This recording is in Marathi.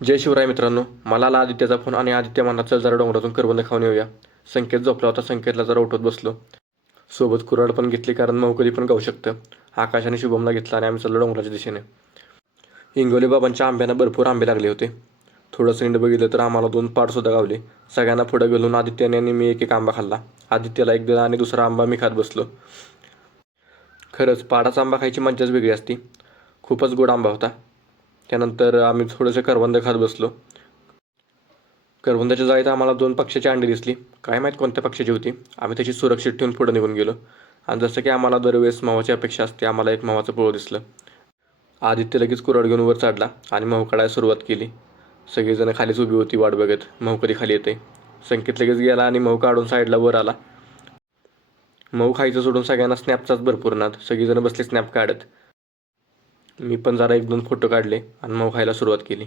जय शिवराय मित्रांनो. मला आला आदित्याचा फोन आणि आदित्य म्हणला चल जरा डोंगरातून करवंद खाऊन येऊया. संकेत झोपला होता. संकेतला जरा उठवत बसलो. सोबत कुऱ्हाड पण घेतली कारण मऊ कधी पण गाऊ शकतं. आकाश आणि शुभमला घेतला आणि आम्ही चाललो डोंगराच्या दिशेने. हिंगोली बाबांच्या आंब्यांना भरपूर आंबे लागले होते. थोडंसं इंड बघितलं तर आम्हाला 2 पाडसुद्धा गावले. सगळ्यांना पुढे घालून आदित्याने आणि मी एक आंबा खाल्ला. आदित्यला एक दिला आणि दुसरा आंबा मी खात बसलो. खरंच पाडाचा आंबा खायची मज्जाच वेगळी असती. खूपच गोड आंबा होता. त्यानंतर आम्ही थोडंसं करवंद खात बसलो. करवंदाच्या जाळीत आम्हाला 2 पक्ष्याची अंडी दिसली. काय माहीत कोणत्या पक्षाची होती. आम्ही त्याची सुरक्षित ठेवून पुढे निघून गेलो. आणि जसं की आम्हाला दरवेळेस मावाची अपेक्षा असते, आम्हाला एक मावाचं पोळं दिसलं. आदित्य लगेच कुऱ्हाड घेऊन वर चढला आणि महू काढायला सुरुवात केली. सगळीजणं खालीच उभी होती वाट बघत, महू कधी खाली येते. संकेत लगेच गेला आणि महू काढून साईडला वर आला. महू खायचं सोडून सगळ्यांना स्नॅपचाच भरपूर नाद. सगळीजणं बसली स्नॅप काढत. मी पण जरा 1-2 फोटो काढले आणि महू खायला सुरुवात केली.